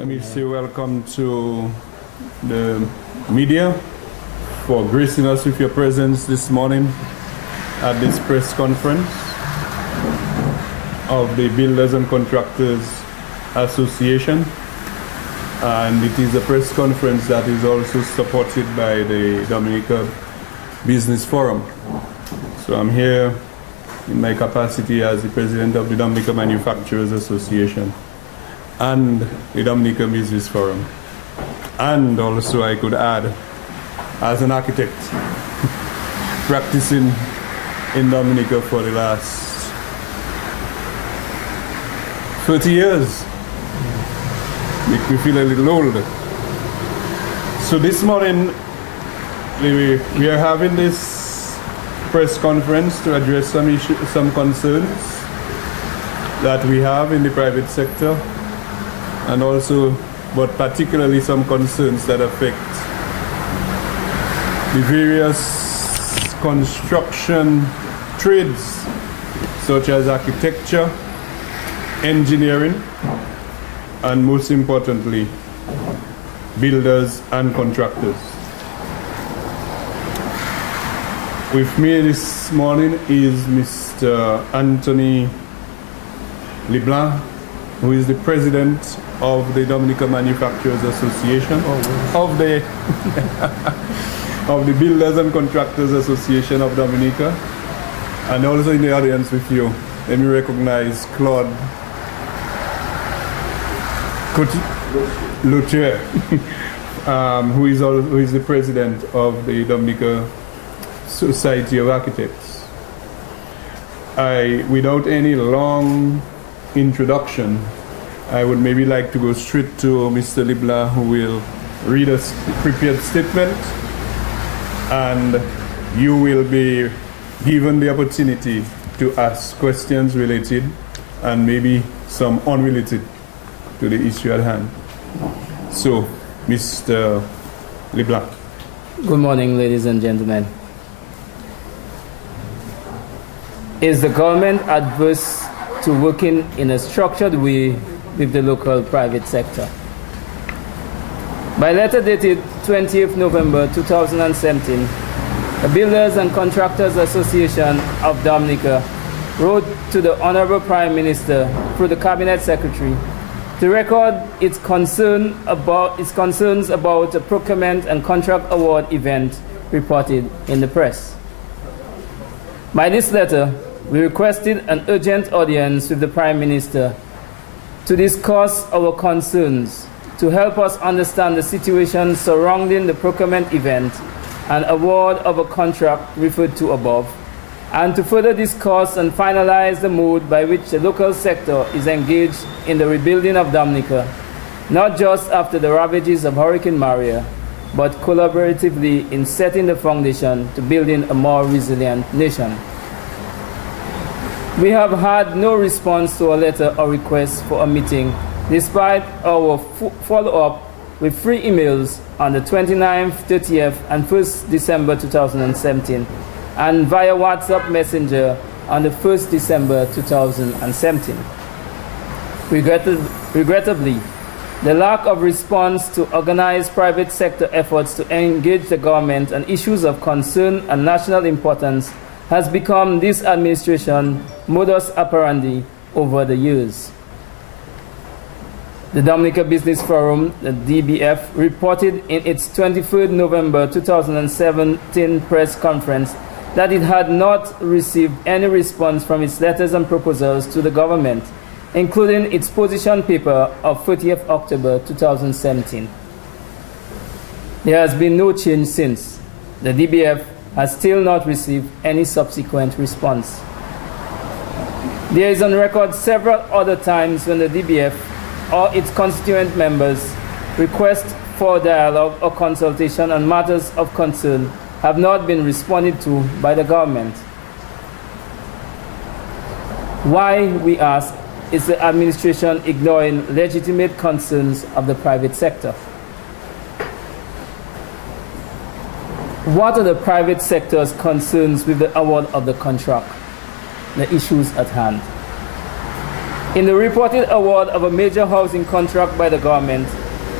Let me say welcome to the media for gracing us with your presence this morning at this press conference of the Builders and Contractors Association. And it is a press conference that is also supported by the Dominica Business Forum. So I'm here in my capacity as the president of the Dominica Manufacturers Association and the Dominica Business Forum. And also I could add, as an architect, practicing in Dominica for the last 30 years. Make me feel a little old. So this morning, we are having this press conference to address some concerns that we have in the private sector, and also, but particularly some concerns that affect the various construction trades, such as architecture, engineering, and most importantly, builders and contractors. With me this morning is Mr. Anthony LeBlanc, who is the president of the Dominica Manufacturers Association, of the Builders and Contractors Association of Dominica. And also in the audience with you, let me recognize Claude Luthier, who is the president of the Dominica Society of Architects. Without any long introduction, I would maybe like to go straight to Mr. LeBlanc, who will read a prepared statement, and you will be given the opportunity to ask questions related and maybe some unrelated to the issue at hand. So, Mr. LeBlanc. Good morning, ladies and gentlemen. Is the government adverse to working in a structured way with the local private sector? By letter dated 20th November 2017, the Builders and Contractors Association of Dominica wrote to the Honorable Prime Minister through the Cabinet Secretary to record its concerns about a procurement and contract award event reported in the press. By this letter, we requested an urgent audience with the Prime Minister to discuss our concerns, to help us understand the situation surrounding the procurement event and award of a contract referred to above, and to further discuss and finalize the mode by which the local sector is engaged in the rebuilding of Dominica, not just after the ravages of Hurricane Maria, but collaboratively in setting the foundation to building a more resilient nation. We have had no response to our letter or request for a meeting, despite our follow-up with 3 emails on the 29th, 30th, and 1st December 2017, and via WhatsApp Messenger on the 1st December 2017. Regrettably, the lack of response to organized private sector efforts to engage the government on issues of concern and national importance has become this administration's modus operandi over the years. The Dominica Business Forum, the DBF, reported in its 23rd November 2017 press conference that it had not received any response from its letters and proposals to the government, including its position paper of 30th October 2017. There has been no change since. The DBF has still not received any subsequent response. There is on record several other times when the DBF or its constituent members request for dialogue or consultation on matters of concern have not been responded to by the government. Why, we ask, is the administration ignoring legitimate concerns of the private sector? What are the private sector's concerns with the award of the contract, the issues at hand? In the reported award of a major housing contract by the government,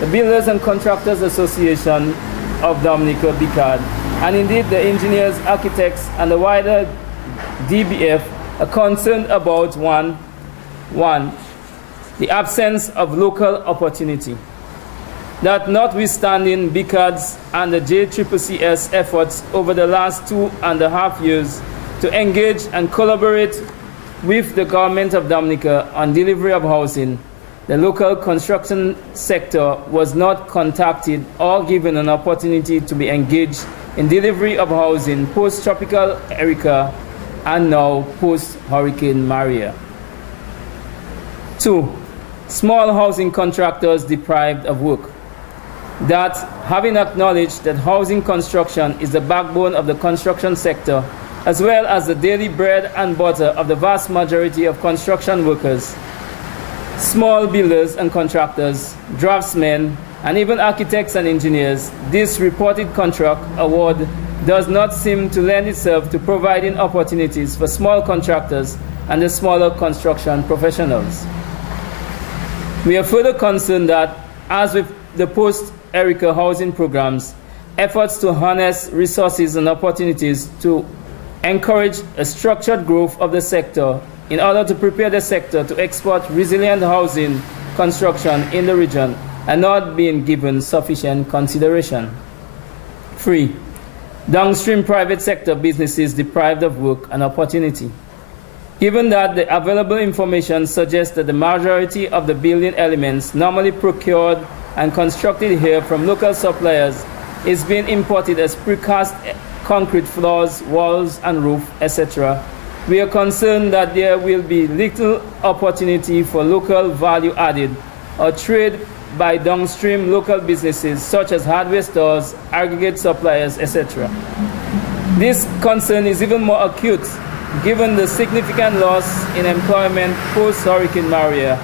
the Builders and Contractors Association of Dominica, BCAD, and indeed the engineers, architects, and the wider DBF are concerned about one, the absence of local opportunity. That notwithstanding BCAD's and the JCCC's efforts over the last 2.5 years to engage and collaborate with the government of Dominica on delivery of housing, the local construction sector was not contacted or given an opportunity to be engaged in delivery of housing post-Tropical Erica and now post-Hurricane Maria. 2. Small housing contractors deprived of work. That, having acknowledged that housing construction is the backbone of the construction sector, as well as the daily bread and butter of the vast majority of construction workers, small builders and contractors, draftsmen, and even architects and engineers, this reported contract award does not seem to lend itself to providing opportunities for small contractors and the smaller construction professionals. We are further concerned that, as with the post-Erica housing programs, efforts to harness resources and opportunities to encourage a structured growth of the sector in order to prepare the sector to export resilient housing construction in the region are not being given sufficient consideration. 3. Downstream private sector businesses deprived of work and opportunity. Given that the available information suggests that the majority of the building elements normally procured and constructed here from local suppliers is being imported as precast concrete floors, walls, and roof, etc., we are concerned that there will be little opportunity for local value added or trade by downstream local businesses such as hardware stores, aggregate suppliers, etc. This concern is even more acute given the significant loss in employment post-Hurricane Maria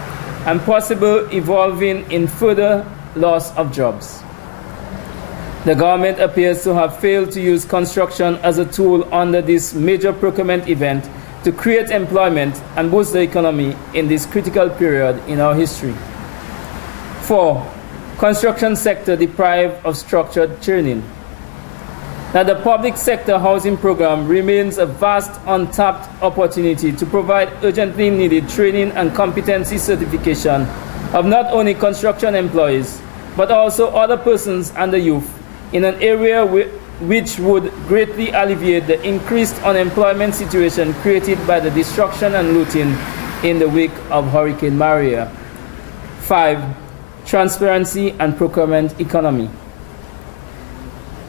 and possible evolving in further loss of jobs. The government appears to have failed to use construction as a tool under this major procurement event to create employment and boost the economy in this critical period in our history. 4. Construction sector deprived of structured training. That the public sector housing program remains a vast untapped opportunity to provide urgently needed training and competency certification of not only construction employees, but also other persons and the youth in an area which would greatly alleviate the increased unemployment situation created by the destruction and looting in the wake of Hurricane Maria. 5. Transparency and procurement economy.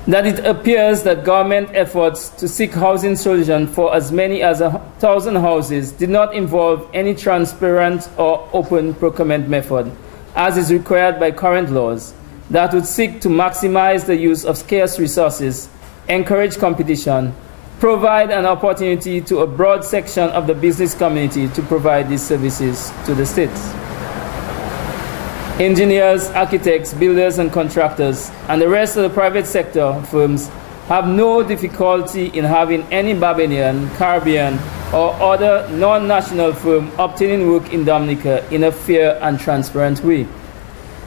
That it appears that government efforts to seek housing solutions for as many as 1,000 houses did not involve any transparent or open procurement method, as is required by current laws, that would seek to maximize the use of scarce resources, encourage competition, provide an opportunity to a broad section of the business community to provide these services to the states. Engineers, architects, builders, and contractors, and the rest of the private sector firms have no difficulty in having any Barbadian, Caribbean, or other non-national firm obtaining work in Dominica in a fair and transparent way.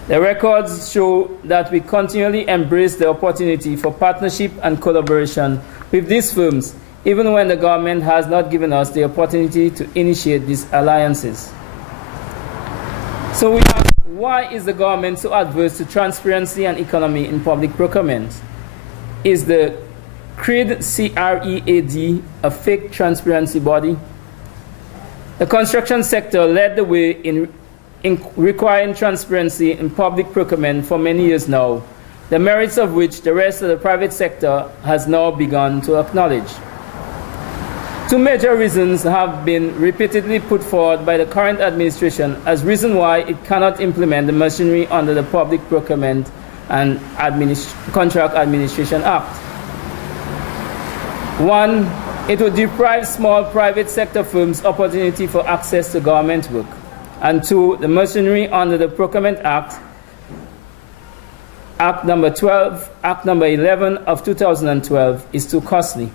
The records show that we continually embrace the opportunity for partnership and collaboration with these firms, even when the government has not given us the opportunity to initiate these alliances. So we ask, why is the government so adverse to transparency and economy in public procurement? Is the CREAD, C-R-E-A-D, a fake transparency body? The construction sector led the way in requiring transparency in public procurement for many years now, the merits of which the rest of the private sector has now begun to acknowledge. 2 major reasons have been repeatedly put forward by the current administration as reason why it cannot implement the machinery under the Public Procurement and Contract Administration Act. 1, it would deprive small private sector firms opportunity for access to government work. And 2, the machinery under the Procurement Act, Act number 12, Act number 11 of 2012, is too costly.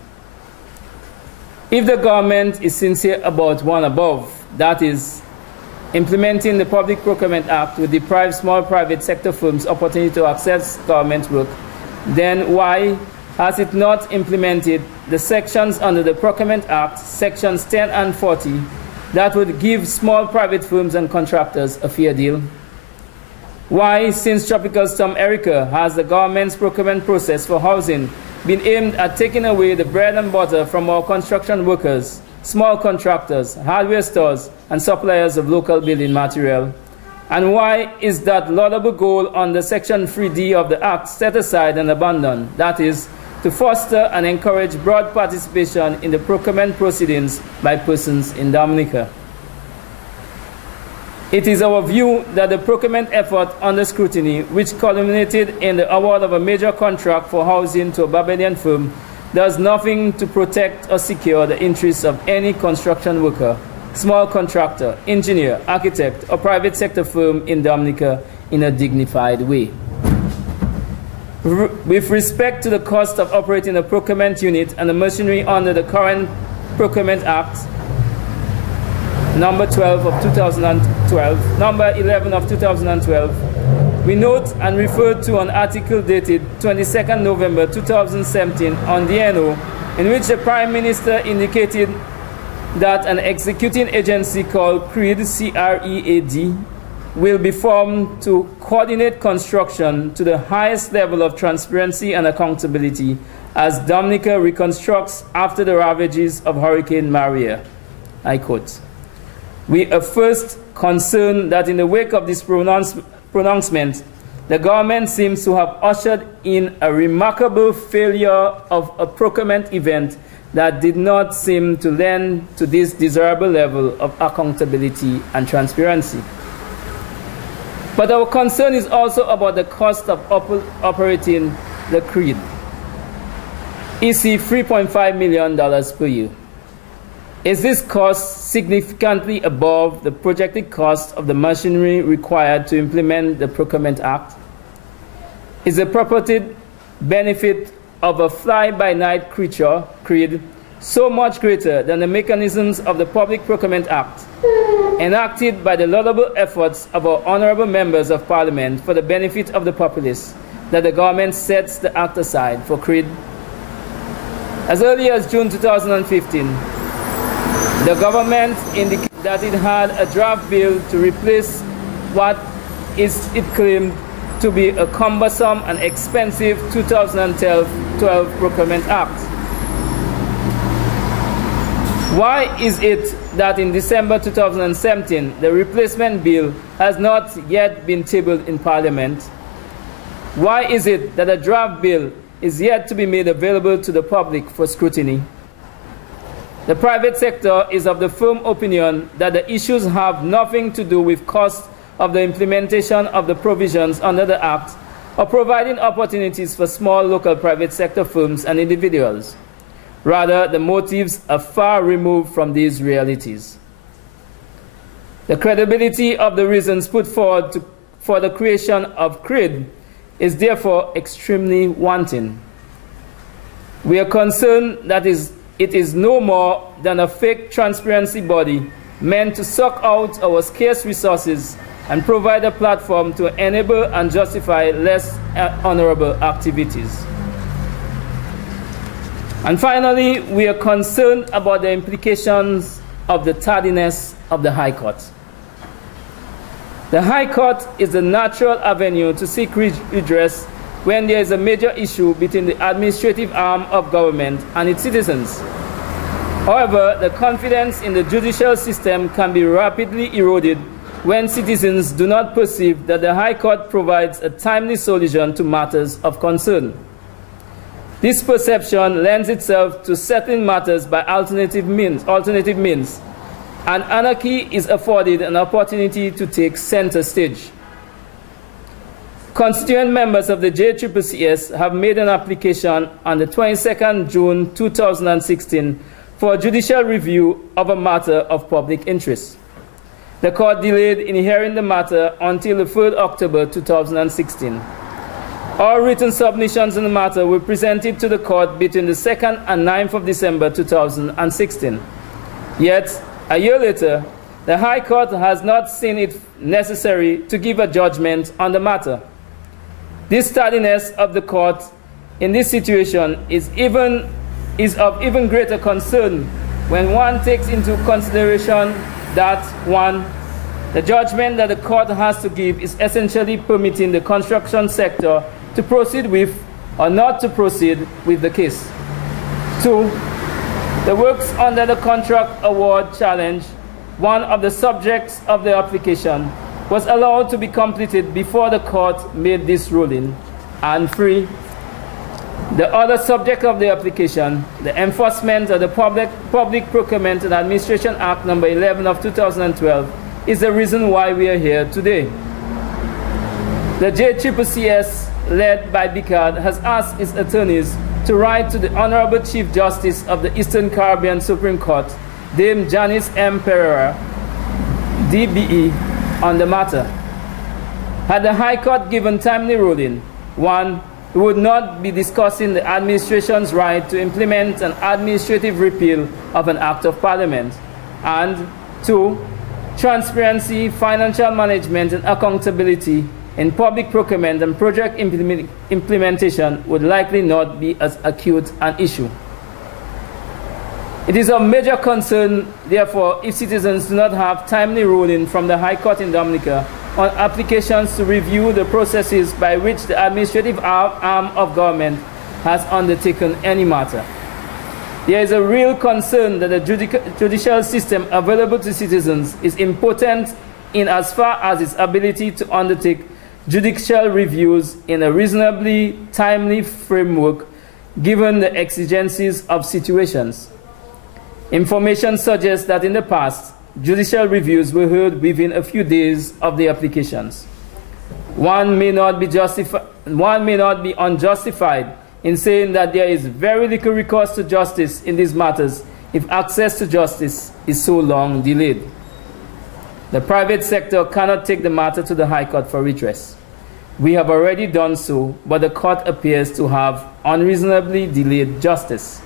If the government is sincere about one above, that is, implementing the Public Procurement Act would deprive small private sector firms opportunity to access government work, then why has it not implemented the sections under the Procurement Act, sections 10 and 40, that would give small private firms and contractors a fair deal? Why, since Tropical Storm Erica, has the government's procurement process for housing been aimed at taking away the bread and butter from our construction workers, small contractors, hardware stores, and suppliers of local building material? And why is that laudable goal under Section 3D of the Act set aside and abandoned? That is, to foster and encourage broad participation in the procurement proceedings by persons in Dominica. It is our view that the procurement effort under scrutiny, which culminated in the award of a major contract for housing to a Barbadian firm, does nothing to protect or secure the interests of any construction worker, small contractor, engineer, architect, or private sector firm in Dominica in a dignified way. With respect to the cost of operating a procurement unit and the machinery under the current Procurement Act, number 12 of 2012, number 11 of 2012, we note and refer to an article dated 22nd November 2017 on DNO, in which the Prime Minister indicated that an executing agency called CREAD, C-R-E-A-D, will be formed to coordinate construction to the highest level of transparency and accountability as Dominica reconstructs after the ravages of Hurricane Maria. I quote, "We are first concerned that in the wake of this pronouncement, the government seems to have ushered in a remarkable failure of a procurement event that did not seem to lend to this desirable level of accountability and transparency. But our concern is also about the cost of operating the CREAD. EC $3.5 million per year. Is this cost significantly above the projected cost of the machinery required to implement the Procurement Act? Is the purported benefit of a fly-by-night creature, CREAD, so much greater than the mechanisms of the Public Procurement Act, enacted by the laudable efforts of our honorable members of Parliament for the benefit of the populace, that the government sets the act aside for CREAD? As early as June 2015, the government indicated that it had a draft bill to replace what it claimed to be a cumbersome and expensive 2012 Procurement Act. Why is it that in December 2017, the replacement bill has not yet been tabled in Parliament? Why is it that a draft bill is yet to be made available to the public for scrutiny? The private sector is of the firm opinion that the issues have nothing to do with cost of the implementation of the provisions under the Act or providing opportunities for small local private sector firms and individuals. Rather, the motives are far removed from these realities. The credibility of the reasons put forward for the creation of CREAD is therefore extremely wanting. We are concerned that it is no more than a fake transparency body meant to suck out our scarce resources and provide a platform to enable and justify less honorable activities. And finally, we are concerned about the implications of the tardiness of the High Court. The High Court is the natural avenue to seek redress when there is a major issue between the administrative arm of government and its citizens. However, the confidence in the judicial system can be rapidly eroded when citizens do not perceive that the High Court provides a timely solution to matters of concern. This perception lends itself to settling matters by alternative means, and anarchy is afforded an opportunity to take center stage. Constituent members of the JCCCS have made an application on the 22nd June 2016 for a judicial review of a matter of public interest. The court delayed in hearing the matter until the 3rd October 2016. All written submissions in the matter were presented to the court between the 2nd and 9th of December 2016. Yet, a year later, The High Court has not seen it necessary to give a judgment on the matter. This tardiness of the court in this situation is of even greater concern when one takes into consideration that, 1, the judgment that the court has to give is essentially permitting the construction sector to proceed with or not to proceed with the case. 2, the works under the contract award challenge, one of the subjects of the application, was allowed to be completed before the court made this ruling. And 3, the other subject of the application, the enforcement of the Public Procurement and Administration Act No. 11 of 2012, is the reason why we are here today. The JCCS, led by BCAD, has asked its attorneys to write to the Honorable Chief Justice of the Eastern Caribbean Supreme Court, Dame Janice M. Pereira, DBE, on the matter. Had the High Court given timely ruling, 1, we would not be discussing the administration's right to implement an administrative repeal of an act of parliament, and 2, transparency, financial management, and accountability in public procurement and project implementation would likely not be as acute an issue. It is of major concern, therefore, if citizens do not have timely ruling from the High Court in Dominica on applications to review the processes by which the administrative arm of government has undertaken any matter. There is a real concern that the judicial system available to citizens is important in as far as its ability to undertake judicial reviews in a reasonably timely framework given the exigencies of situations. Information suggests that in the past, judicial reviews were heard within a few days of the applications. One may not be unjustified in saying that there is very little recourse to justice in these matters if access to justice is so long delayed. The private sector cannot take the matter to the High Court for redress. We have already done so, but the court appears to have unreasonably delayed justice.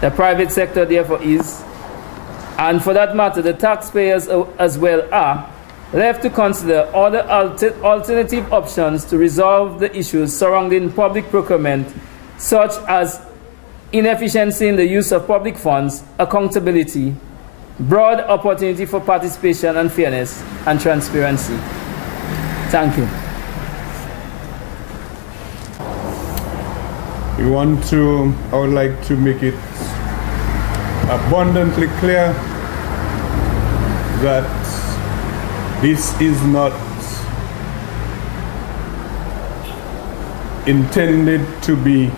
The private sector, therefore, is, and for that matter, the taxpayers as well are, left to consider other alternative options to resolve the issues surrounding public procurement, such as inefficiency in the use of public funds, accountability, broad opportunity for participation and fairness, and transparency. Thank you. I would like to make it abundantly clear that this is not intended to be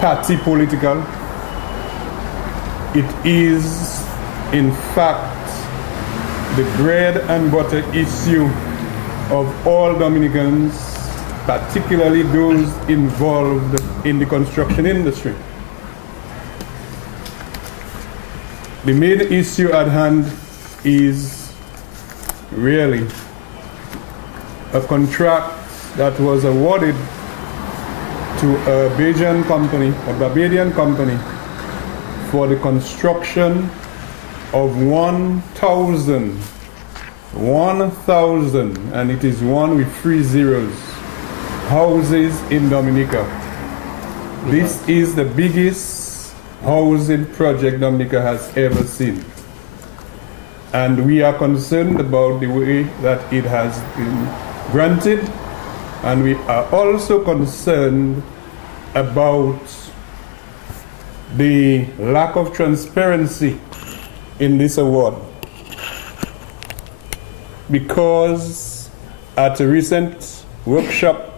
party political. It is, in fact, the bread and butter issue of all Dominicans, particularly those involved in the construction industry. The main issue at hand is really a contract that was awarded to a Barbadian company for the construction of 1,000, and it is 1 with 3 zeros, houses in Dominica. This is the biggest housing project Dominica has ever seen. And we are concerned about the way that it has been granted, and we are also concerned about the lack of transparency in this award, because at a recent workshop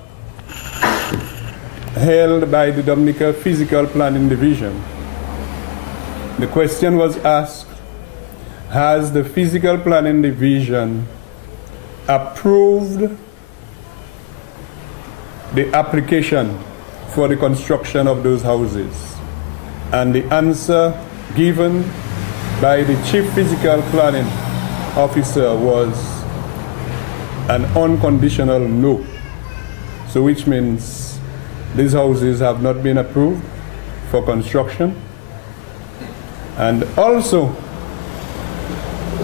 held by the Dominica Physical Planning Division, the question was asked, has the Physical Planning Division approved the application for the construction of those houses? And the answer given by the Chief Physical Planning Officer was an unconditional no. So which means these houses have not been approved for construction. And also,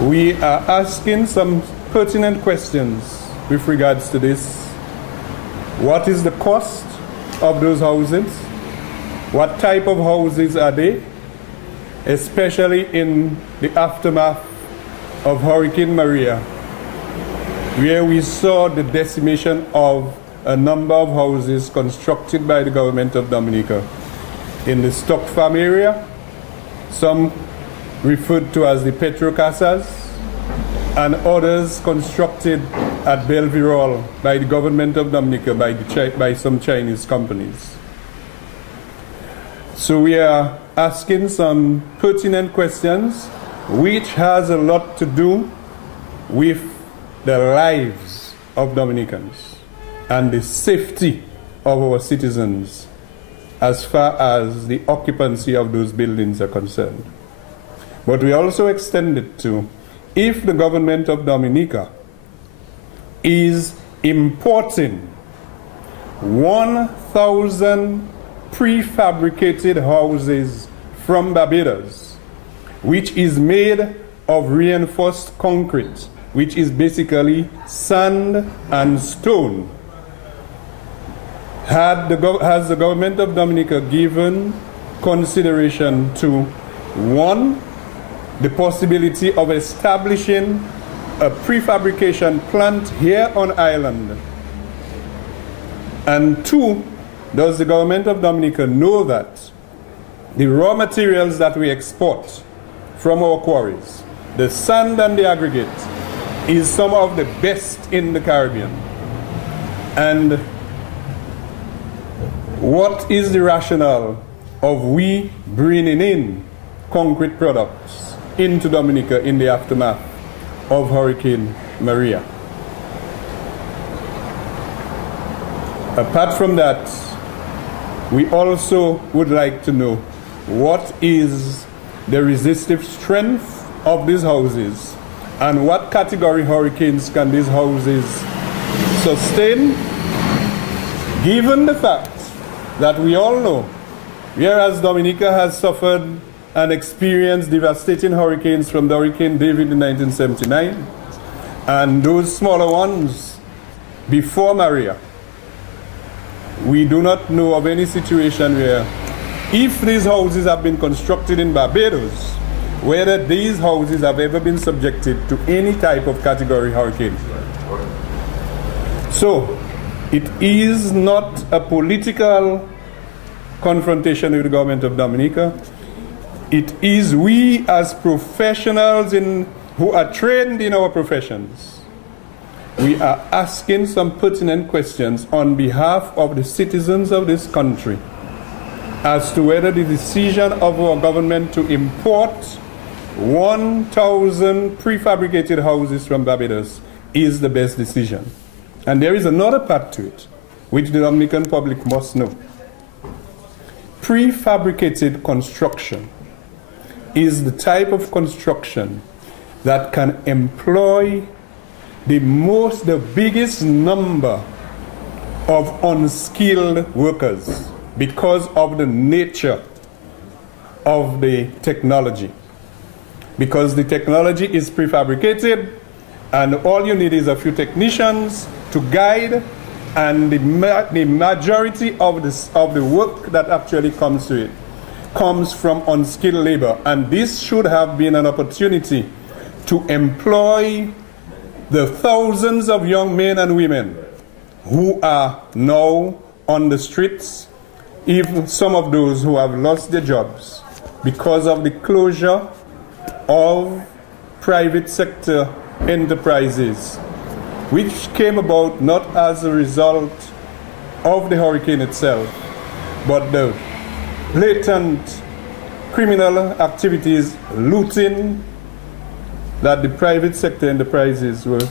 we are asking some pertinent questions with regards to this. What is the cost of those houses? What type of houses are they? Especially in the aftermath of Hurricane Maria, where we saw the decimation of a number of houses constructed by the government of Dominica in the Stock Farm area, some referred to as the Petro Casas, and others constructed at Belvirol by the government of Dominica by some Chinese companies. So we are asking some pertinent questions which has a lot to do with the lives of Dominicans and the safety of our citizens as far as the occupancy of those buildings are concerned. But we also extend it to, if the government of Dominica is importing 1,000 prefabricated houses from Barbados, which is made of reinforced concrete, which is basically sand and stone, has the government of Dominica given consideration to, one, the possibility of establishing a prefabrication plant here on island? And two, does the government of Dominica know that the raw materials that we export from our quarries, the sand and the aggregate, is some of the best in the Caribbean? And what is the rationale of we bringing in concrete products into Dominica in the aftermath of Hurricane Maria? Apart from that, we also would like to know what is the resistive strength of these houses and what category hurricanes can these houses sustain, given the fact that we all know, whereas Dominica has suffered and experienced devastating hurricanes from the Hurricane David in 1979 and those smaller ones before Maria, we do not know of any situation where, if these houses have been constructed in Barbados, whether these houses have ever been subjected to any type of category hurricane. So, it is not a political confrontation with the government of Dominica. It is we as professionals who are trained in our professions. We are asking some pertinent questions on behalf of the citizens of this country as to whether the decision of our government to import 1,000 prefabricated houses from Barbados is the best decision. And there is another part to it, which the Dominican public must know. Prefabricated construction is the type of construction that can employ the biggest number of unskilled workers because of the nature of the technology. Because the technology is prefabricated and all you need is a few technicians to guide, and the majority of the work that actually comes to it comes from unskilled labor. And this should have been an opportunity to employ the thousands of young men and women who are now on the streets, even some of those who have lost their jobs because of the closure of private sector enterprises, which came about not as a result of the hurricane itself, but the blatant criminal activities, looting, that the private sector enterprises were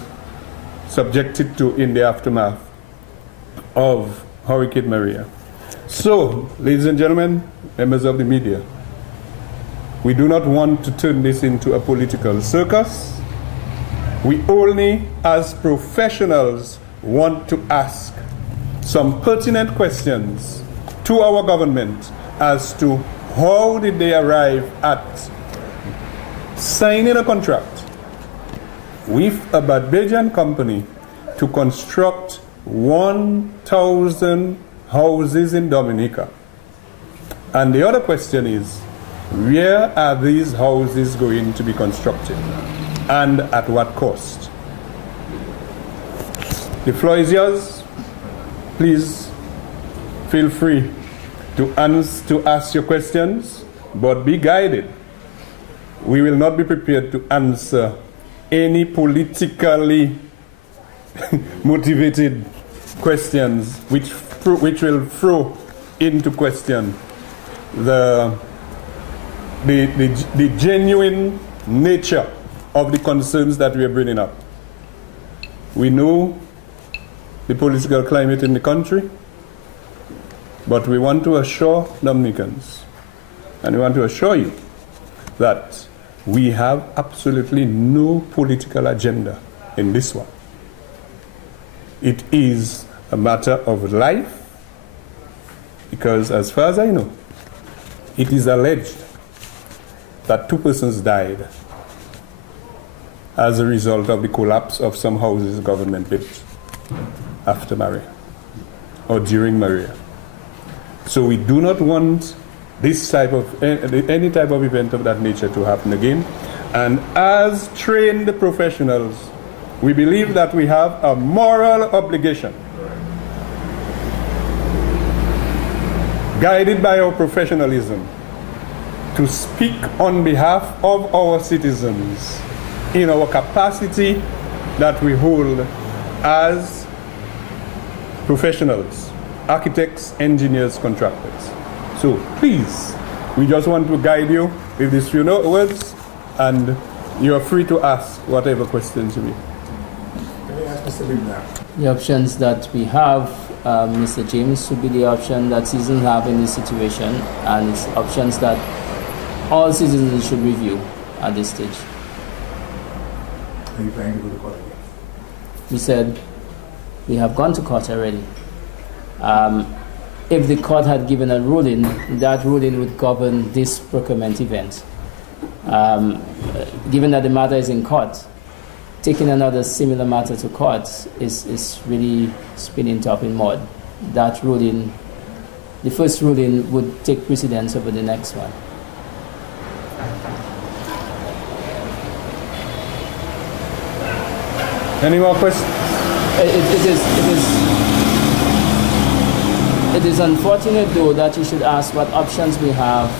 subjected to in the aftermath of Hurricane Maria. So, ladies and gentlemen, members of the media, we do not want to turn this into a political circus. We only, as professionals, want to ask some pertinent questions to our government as to how did they arrive at signing a contract with a Barbadian company to construct 1,000 houses in Dominica. And the other question is, where are these houses going to be constructed and at what cost? The floor is yours. Please feel free to ask your questions, but be guided. We will not be prepared to answer any politically motivated questions which will throw into question the genuine nature of the concerns that we are bringing up. We know the political climate in the country, but we want to assure Dominicans, and we want to assure you, that we have absolutely no political agenda in this one. It is a matter of life, because as far as I know, it is alleged that 2 persons died as a result of the collapse of some houses the government built after Maria or during Maria. So we do not want this type of any type of event of that nature to happen again. And as trained professionals, we believe that we have a moral obligation, guided by our professionalism, to speak on behalf of our citizens in our capacity that we hold as professionals, architects, engineers, contractors. So please, we just want to guide you with these few words, and you are free to ask whatever questions you may. The options that we have, Mr. James, would be the option that citizens have in this situation, and it's options that all citizens should review at this stage. Are you planning to go to court again? We said we have gone to court already. If the court had given a ruling, that ruling would govern this procurement event. Given that the matter is in court, taking another similar matter to court is really spinning top in mud. That ruling, the first ruling, would take precedence over the next one. Any more questions? It is unfortunate, though, that you should ask what options we have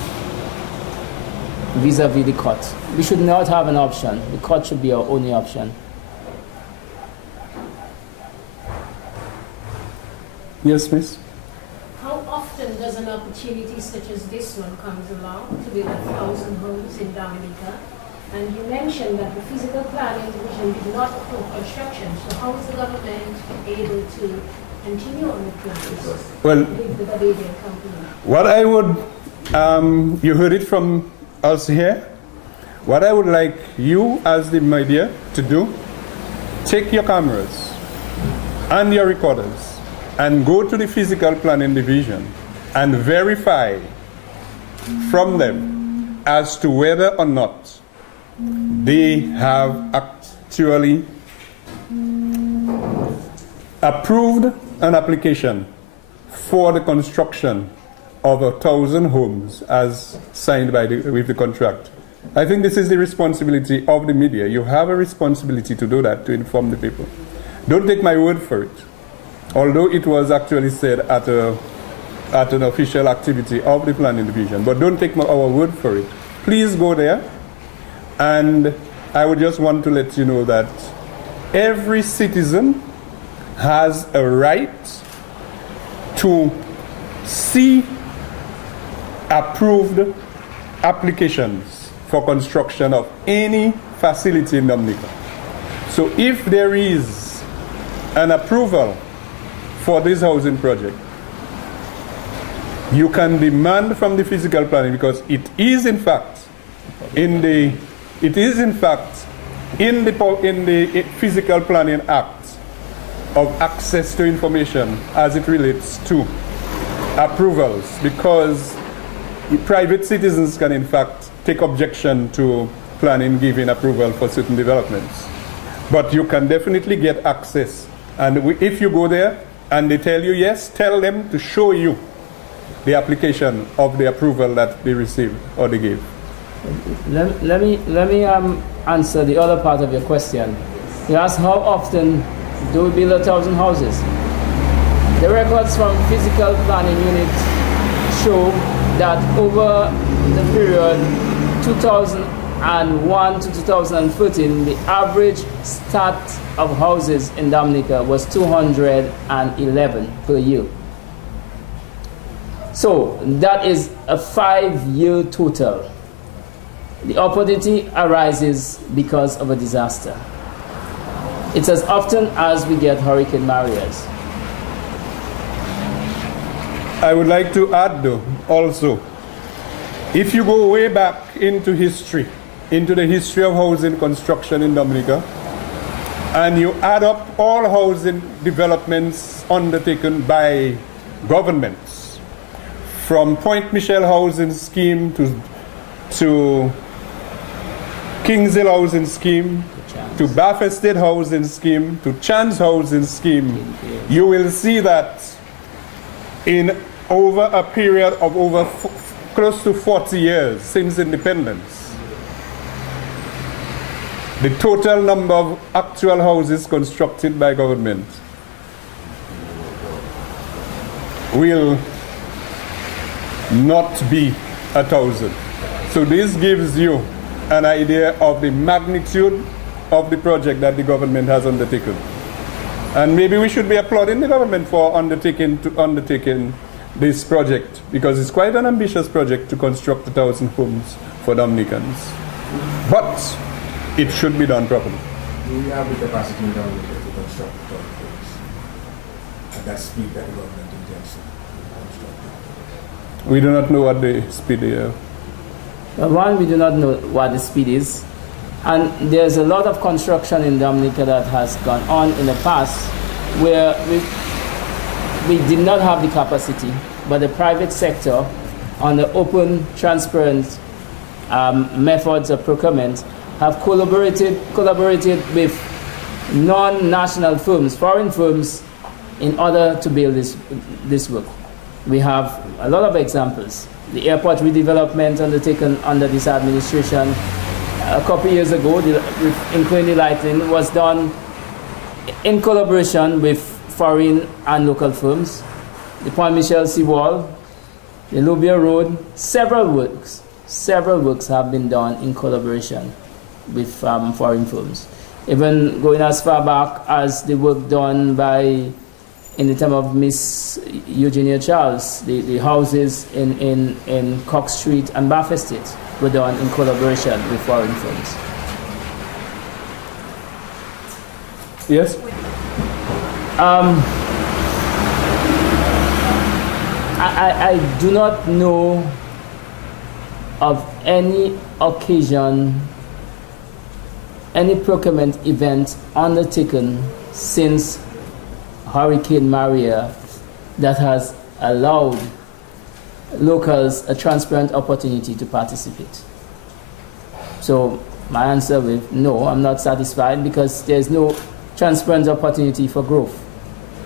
vis-a-vis the court. We should not have an option. The court should be our only option. Yes, miss? How often does an opportunity such as this one comes along to build 1,000 homes in Dominica? And you mentioned that the physical planning division did not approve construction. So how is the government able to continue on the plans with the Barbadian company? What I would, you heard it from us here. What I would like you as the media to do, take your cameras and your recorders and go to the physical planning division and verify from them as to whether or not they have actually approved an application for the construction of 1,000 homes as signed by with the contract. I think this is the responsibility of the media. You have a responsibility to do that, to inform the people. Don't take my word for it. Although it was actually said at an official activity of the planning division, but don't take our word for it. Please go there, and I would just want to let you know that every citizen has a right to see approved applications for construction of any facility in Dominica. So if there is an approval for this housing project, you can demand from the physical planning, because it is in fact in the Physical Planning Act of access to information as it relates to approvals, because private citizens can in fact take objection to planning giving approval for certain developments. But you can definitely get access. And if you go there and they tell you yes, tell them to show you the application of the approval that they received or they gave. Let me answer the other part of your question. You asked how often do we build 1,000 houses? The records from physical planning unit show that over the period 2001 to 2013, the average start of houses in Dominica was 211 per year. So that is a 5-year total. The opportunity arises because of a disaster. It's as often as we get Hurricane Marias. I would like to add though, also, if you go way back into history, into the history of housing construction in Dominica, and you add up all housing developments undertaken by governments, from Point Michel housing scheme to Kings Hill housing scheme, to Bath Estate housing scheme, to Chance housing scheme, you will see that in over a period of close to 40 years since independence, the total number of actual houses constructed by government will not be 1,000. So this gives you an idea of the magnitude of the project that the government has undertaken. And maybe we should be applauding the government for undertaking this project, because it's quite an ambitious project to construct 1,000 homes for Dominicans. But it should be done properly. Do we have the capacity in Dominica to construct 1,000 homes at that speed that the government intends to construct? We do not know what the speed is. One, we do not know what the speed is. And there's a lot of construction in Dominica that has gone on in the past where we did not have the capacity, but the private sector, on the open, transparent methods of procurement, have collaborated with non-national firms, foreign firms, in order to build this work. We have a lot of examples. The airport redevelopment undertaken under this administration a couple of years ago, in Queen Lighting, was done in collaboration with foreign and local firms. The Point Michel Seawall, the Lubia Road, several works have been done in collaboration with foreign firms. Even going as far back as the work done in the time of Miss Eugenia Charles, the houses in Cox Street and Bath Estate were done in collaboration with foreign firms. Yes? I do not know of any occasion, any procurement event undertaken since Hurricane Maria that has allowed locals a transparent opportunity to participate. So my answer is no, I'm not satisfied, because there's no transparent opportunity for growth.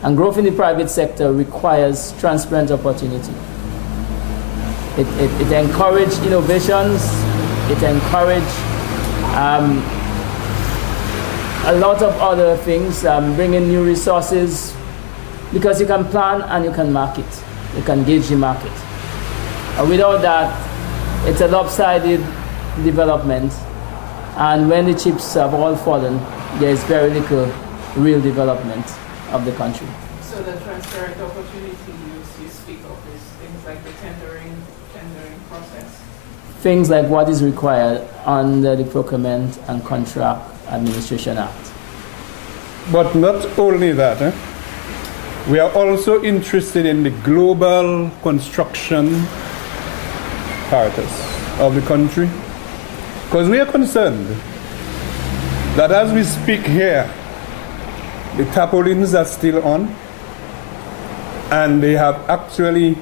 And growth in the private sector requires transparent opportunity. It encourages innovations, it encourages a lot of other things, bringing new resources, because you can plan and you can market, you can gauge the market. And without that, it's a lopsided development, and when the chips have all fallen, there is very little real development of the country. So the transparent opportunity you speak of is things like the tendering process? Things like what is required under the Procurement and Contract Administration Act. But not only that, we are also interested in the global construction apparatus of the country, because we are concerned that as we speak here, the tarpaulins are still on, and they have actually,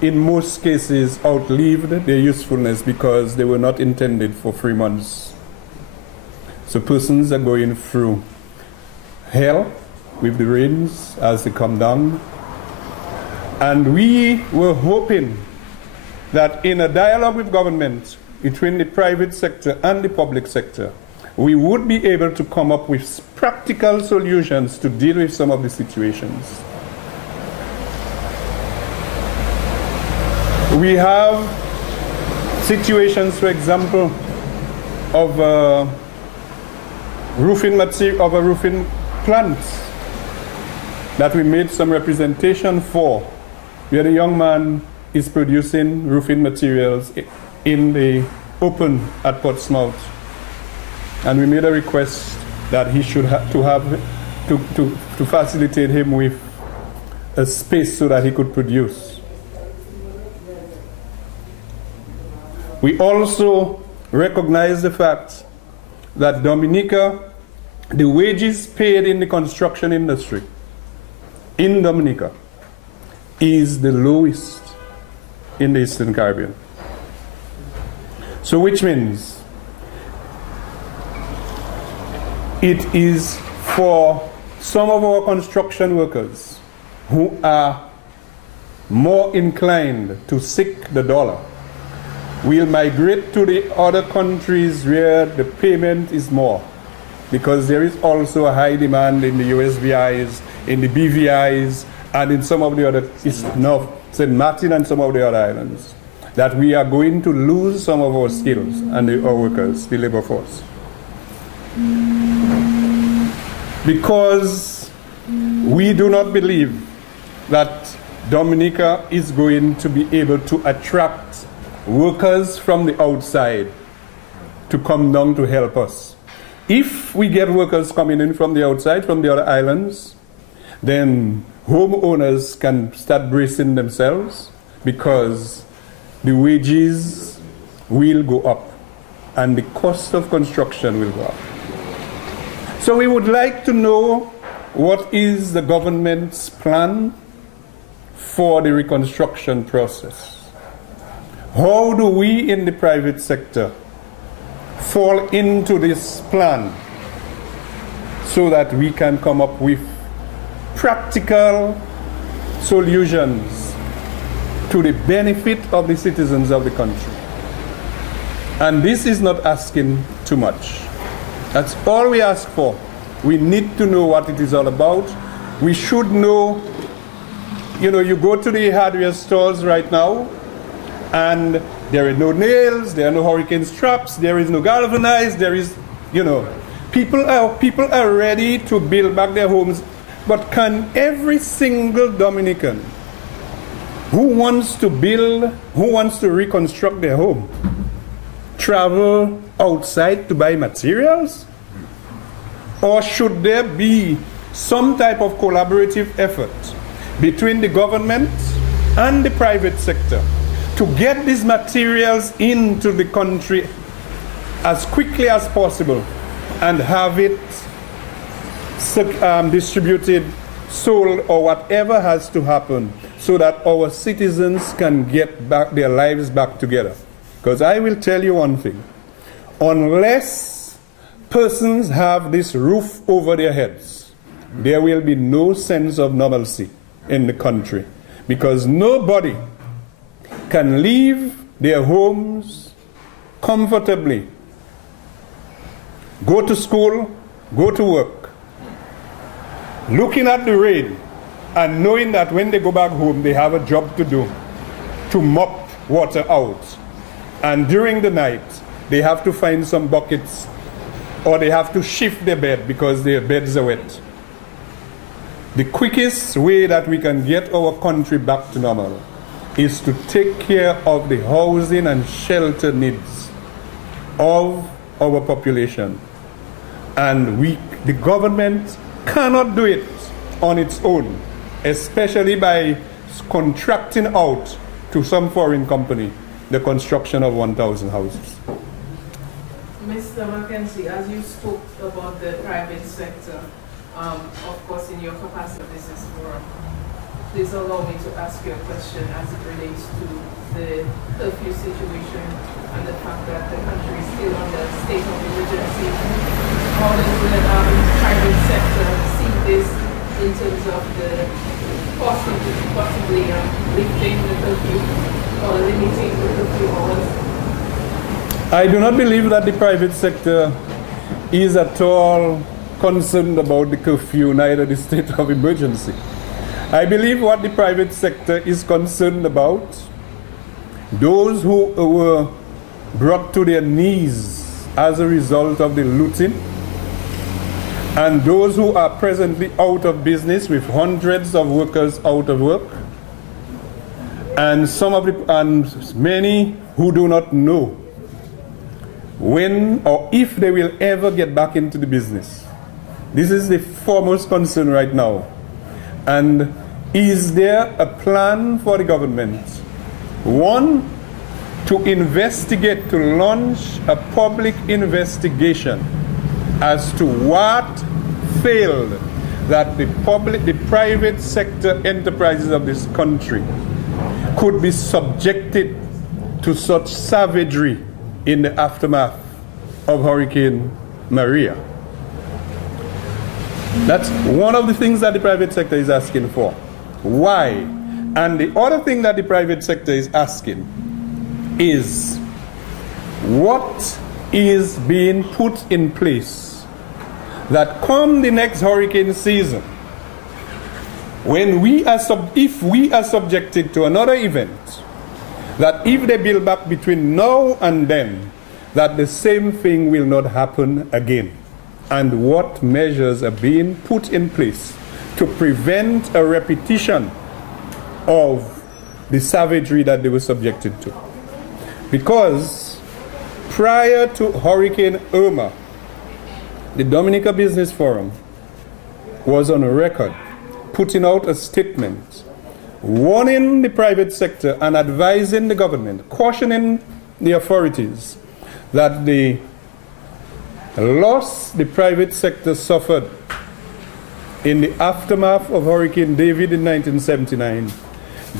in most cases, outlived their usefulness because they were not intended for 3 months. So persons are going through hell with the rains as they come down. And we were hoping that in a dialogue with government between the private sector and the public sector, we would be able to come up with practical solutions to deal with some of the situations. We have situations, for example, of roofing material, of a roofing plant that we made some representation for, where the young man is producing roofing materials in the open at Portsmouth. And we made a request that he should to facilitate him with a space so that he could produce. We also recognize the fact that Dominica, the wages paid in the construction industry in Dominica is the lowest in the Eastern Caribbean. So which means it is for some of our construction workers who are more inclined to seek the dollar, will migrate to the other countries where the payment is more, because there is also a high demand in the USVIs, in the BVIs, and in some of the other, St. Martin and some of the other islands, that we are going to lose some of our skills and our workers, the labor force. Because we do not believe that Dominica is going to be able to attract workers from the outside to come down to help us. If we get workers coming in from the outside, from the other islands, then homeowners can start bracing themselves, because the wages will go up and the cost of construction will go up. So we would like to know what is the government's plan for the reconstruction process. How do we in the private sector fall into this plan so that we can come up with practical solutions to the benefit of the citizens of the country? And this is not asking too much. That's all we ask for. We need to know what it is all about. We should know, you go to the hardware stores right now, and there are no nails, there are no hurricane straps, there is no galvanized, there is, people are ready to build back their homes. But can every single Dominican who wants to build, who wants to reconstruct their home, travel outside to buy materials? Or should there be some type of collaborative effort between the government and the private sector to get these materials into the country as quickly as possible and have it distributed, sold, or whatever has to happen, so that our citizens can get back their lives back together? Because I will tell you one thing: unless persons have this roof over their heads, there will be no sense of normalcy in the country, because nobody can leave their homes comfortably, go to school, go to work, looking at the rain and knowing that when they go back home they have a job to do, to mop water out. And during the night they have to find some buckets, or they have to shift their bed because their beds are wet. The quickest way that we can get our country back to normal is to take care of the housing and shelter needs of our population. And the government cannot do it on its own, especially by contracting out to some foreign company the construction of 1,000 houses. Mr. McKenzie, as you spoke about the private sector, of course in your capacity as business forum, please allow me to ask you a question as it relates to the curfew situation and the fact that the country is still under a state of emergency. How does the private sector see this in terms of the possibly lifting the curfew or limiting the curfew hours? I do not believe that the private sector is at all concerned about the curfew, neither the state of emergency. I believe what the private sector is concerned about, those who were brought to their knees as a result of the looting, and those who are presently out of business with hundreds of workers out of work, and many who do not know when or if they will ever get back into the business. This is the foremost concern right now. And is there a plan for the government? One, to investigate, to launch a public investigation as to what failed that the private sector enterprises of this country could be subjected to such savagery in the aftermath of Hurricane Maria. That's one of the things that the private sector is asking for. Why? And the other thing that the private sector is asking is what is being put in place that come the next hurricane season, when if we are subjected to another event, that if they build back between now and then, that the same thing will not happen again. And what measures are being put in place to prevent a repetition of the savagery that they were subjected to. Because prior to Hurricane Irma, the Dominica Business Forum was on record putting out a statement warning the private sector and advising the government, cautioning the authorities that the loss the private sector suffered in the aftermath of Hurricane David in 1979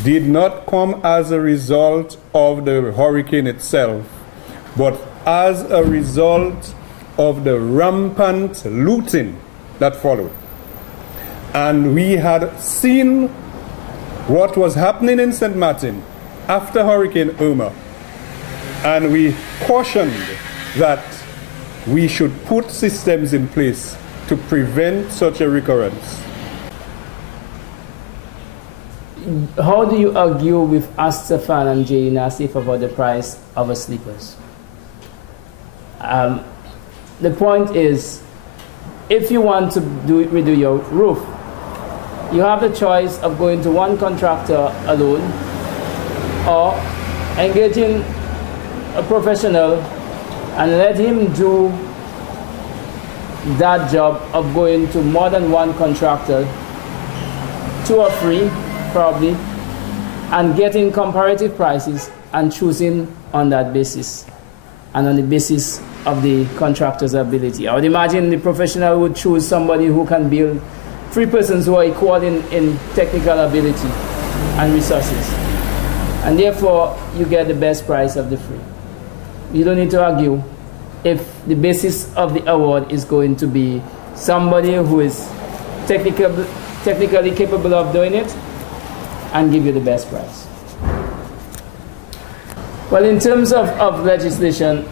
did not come as a result of the hurricane itself, but as a result of the rampant looting that followed. And we had seen what was happening in St. Martin after Hurricane Irma, and we cautioned that we should put systems in place to prevent such a recurrence. How do you argue with Astefan and Jay Nassif about the price of a sleepers? The point is, if you want to redo your roof, you have the choice of going to one contractor alone or engaging a professional and let him do that job of going to more than one contractor, 2 or 3 probably, and getting comparative prices and choosing on that basis and on the basis of the contractor's ability. I would imagine the professional would choose somebody who can build 3 persons who are equal in technical ability and resources, and therefore you get the best price of the 3. You don't need to argue if the basis of the award is going to be somebody who is technically capable of doing it and give you the best price. Well, in terms of legislation,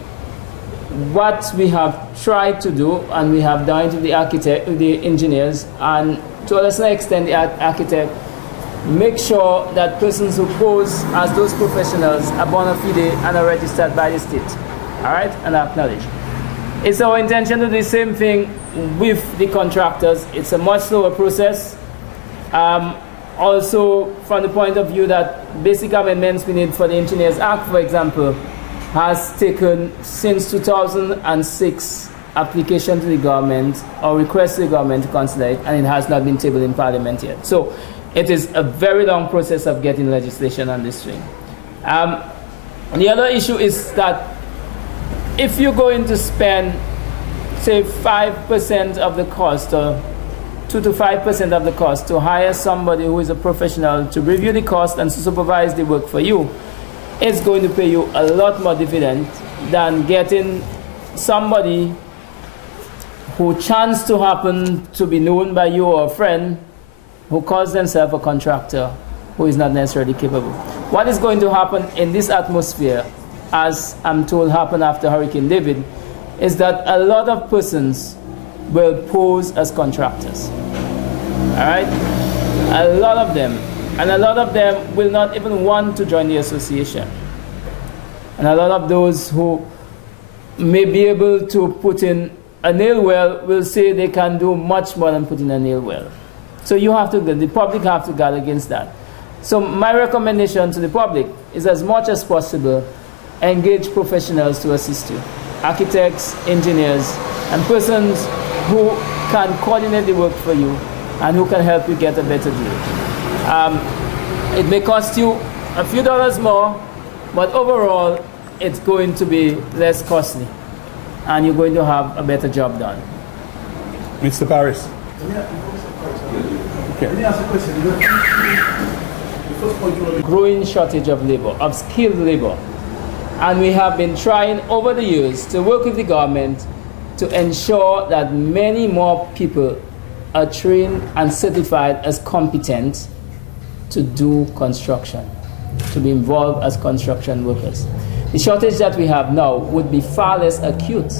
what we have tried to do, and we have done to the engineers, and to a lesser extent the architect, make sure that persons who pose as those professionals are bona fide and are registered by the state, all right, and acknowledged. It's our intention to do the same thing with the contractors. It's a much slower process. Also, from the point of view that basic amendments we need for the Engineers Act, for example, has taken since 2006 application to the government or request to the government to consider it, and it has not been tabled in Parliament yet. So it is a very long process of getting legislation on this thing. The other issue is that if you're going to spend, say, 5% of the cost or 2 to 5% of the cost to hire somebody who is a professional to review the cost and to supervise the work for you, it's going to pay you a lot more dividend than getting somebody who chance to happen to be known by you or a friend who calls themselves a contractor who is not necessarily capable. What is going to happen in this atmosphere, as I'm told happened after Hurricane David, is that a lot of persons will pose as contractors. All right? A lot of them. And a lot of them will not even want to join the association. And a lot of those who may be able to put in a nail well will say they can do much more than put in a nail well. So you have to, the public have to guard against that. So my recommendation to the public is, as much as possible, engage professionals to assist you. Architects, engineers, and persons who can coordinate the work for you and who can help you get a better deal. It may cost you a few dollars more, but overall it's going to be less costly and you're going to have a better job done. Mr. Paris. Let me ask a question. The first point you want Growing shortage of labor, of skilled labor. And we have been trying over the years to work with the government to ensure that many more people are trained and certified as competent to do construction, to be involved as construction workers. The shortage that we have now would be far less acute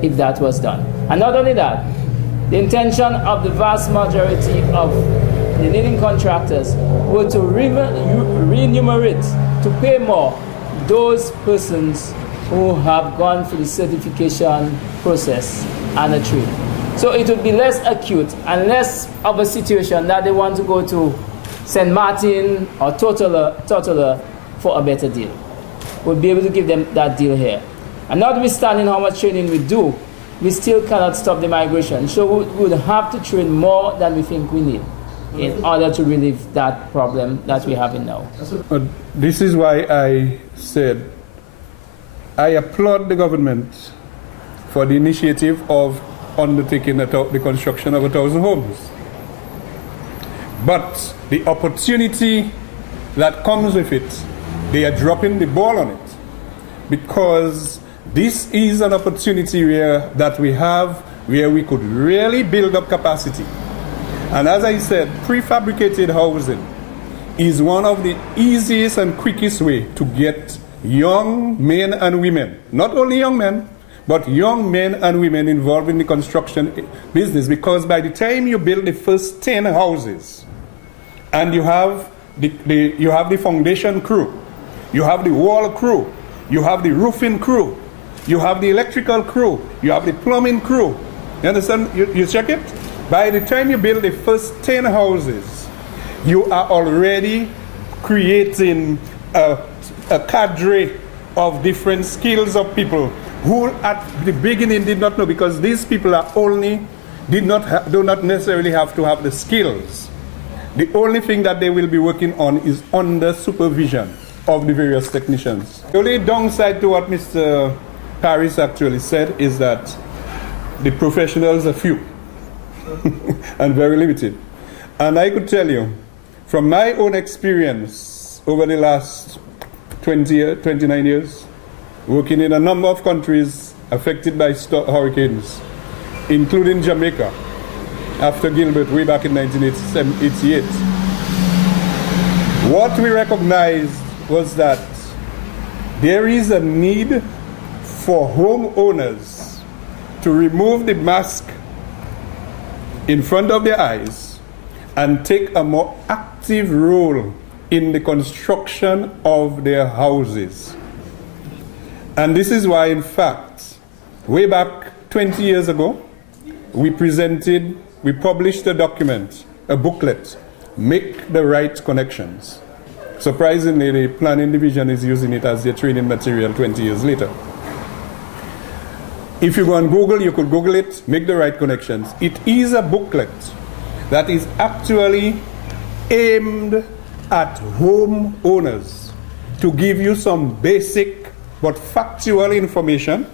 if that was done. And not only that, the intention of the vast majority of the leading contractors were to remunerate, to pay more those persons who have gone through the certification process and a training. So it would be less acute and less of a situation that they want to go to St. Martin or Tortola for a better deal. We'll be able to give them that deal here. And notwithstanding how much training we do, we still cannot stop the migration. So we would have to train more than we think we need in order to relieve that problem that we're having now. This is why I said I applaud the government for the initiative of undertaking the construction of 1,000 homes. But the opportunity that comes with it, they are dropping the ball on it, because this is an opportunity that we have where we could really build up capacity. And as I said, prefabricated housing is one of the easiest and quickest way to get young men and women, not only young men, but young men and women involved in the construction business, because by the time you build the first 10 houses and you have the foundation crew, you have the wall crew, you have the roofing crew, you have the electrical crew, you have the plumbing crew. You understand? You check it? By the time you build the first 10 houses, you are already creating a cadre of different skills of people who at the beginning did not know, because these people are do not necessarily have to have the skills. The only thing that they will be working on is under supervision of the various technicians. The only downside to what Mr. Paris actually said is that the professionals are few and very limited. And I could tell you, from my own experience over the last 29 years, working in a number of countries affected by hurricanes, including Jamaica, after Gilbert way back in 1988, what we recognized was that there is a need for homeowners to remove the mask in front of their eyes and take a more active role in the construction of their houses. And this is why, in fact, way back 20 years ago, we published a document, a booklet, Make the Right Connections. Surprisingly, the planning division is using it as their training material 20 years later. If you go on Google, you could Google it, Make the Right Connections. It is a booklet that is actually aimed at homeowners to give you some basic but factual information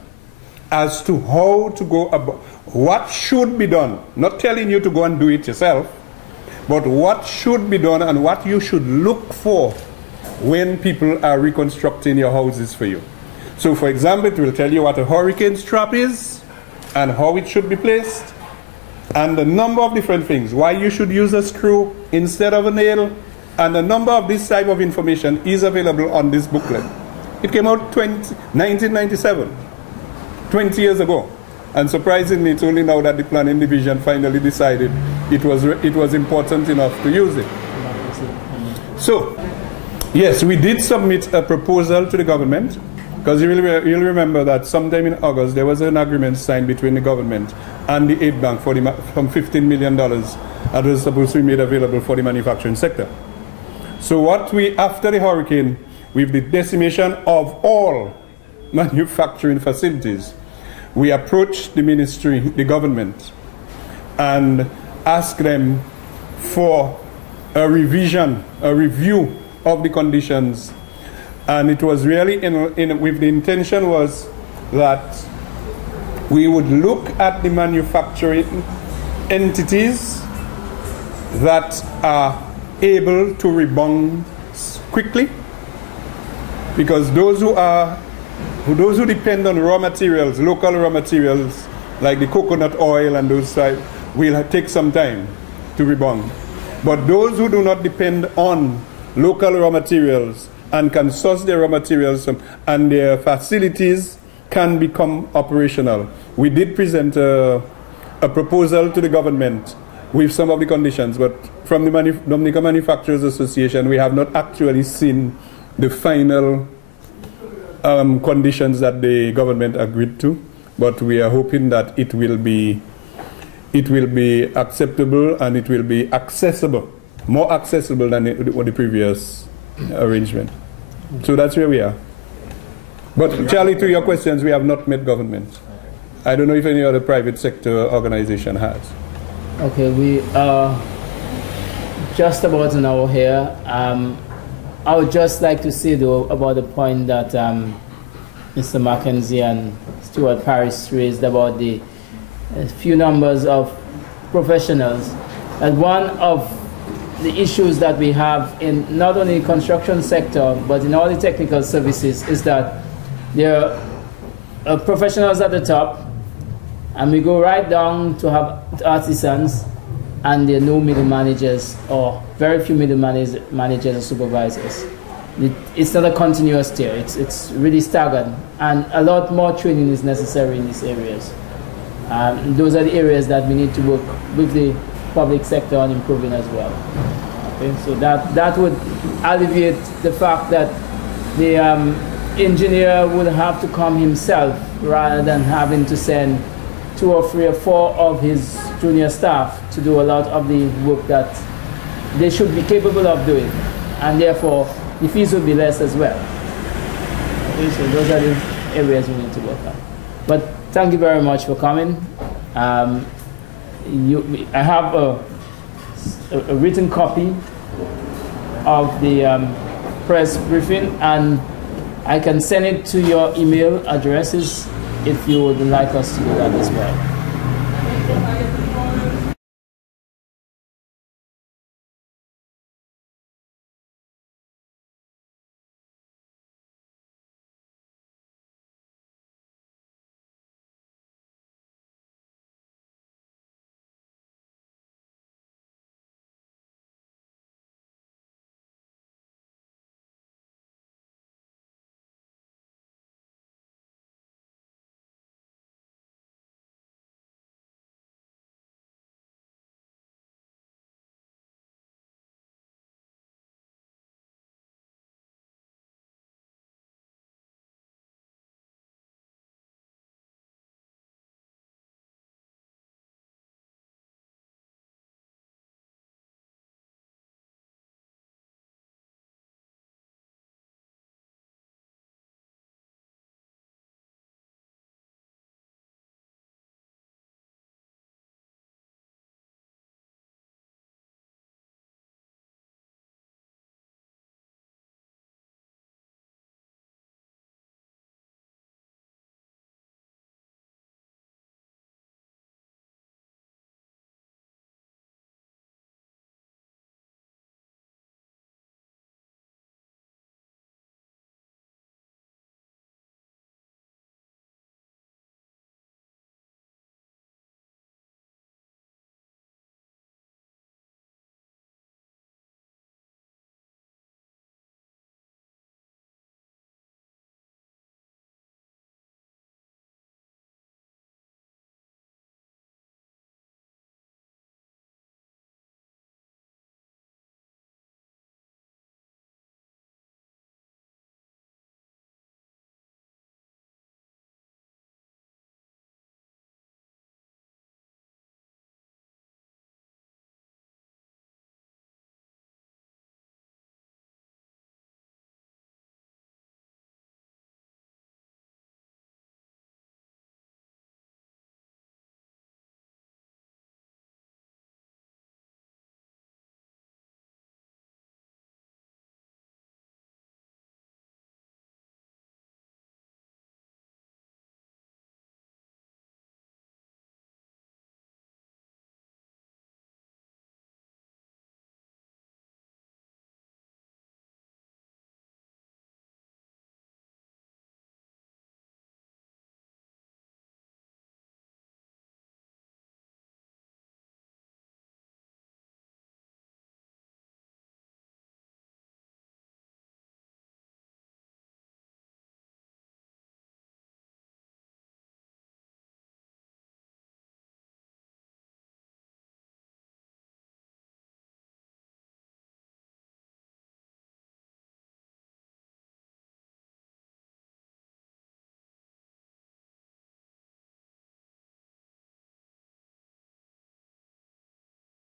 as to how to go about what should be done. Not telling you to go and do it yourself, but what should be done and what you should look for when people are reconstructing your houses for you. So for example, it will tell you what a hurricane strap is and how it should be placed, and a number of different things, why you should use a screw instead of a nail, and a number of this type of information is available on this booklet. It came out 1997, 20 years ago. And surprisingly, it's only now that the planning division finally decided it was important enough to use it. So, yes, we did submit a proposal to the government, because you'll remember that sometime in August there was an agreement signed between the government and the aid bank for from $15 million that was supposed to be made available for the manufacturing sector. So what after the hurricane, with the decimation of all manufacturing facilities, we approached the ministry, the government, and asked them for a revision, a review of the conditions. And it was really with the intention was that we would look at the manufacturing entities that are able to rebound quickly, because those who depend on raw materials, local raw materials like the coconut oil and those type, will take some time to rebound. But those who do not depend on local raw materials and can source their raw materials and their facilities can become operational. We did present a proposal to the government with some of the conditions, but from the Dominica Manufacturers Association, we have not actually seen the final conditions that the government agreed to, but we are hoping that it will be acceptable and it will be accessible, more accessible than the previous arrangement. So that's where we are. But Charlie, to your questions, we have not met government. I don't know if any other private sector organization has. Okay, we are just about an hour here. I would just like to say, though, about the point that Mr. McKenzie and Stuart Parris raised about the few numbers of professionals. And one of the issues that we have in not only the construction sector, but in all the technical services, is that there are professionals at the top, and we go right down to have artisans, and there are no middle managers, or very few middle managers or supervisors. It's not a continuous tier. It's really staggered, and a lot more training is necessary in these areas. Those are the areas that we need to work with the public sector on improving as well. Okay, so that would alleviate the fact that the engineer would have to come himself rather than having to send 2 or 3 or 4 of his junior staff to do a lot of the work that they should be capable of doing, and therefore the fees would be less as well. Okay, so those are the areas we need to work on. But thank you very much for coming. I have a written copy of the press briefing, and I can send it to your email addresses if you would like us to do that as well. Okay.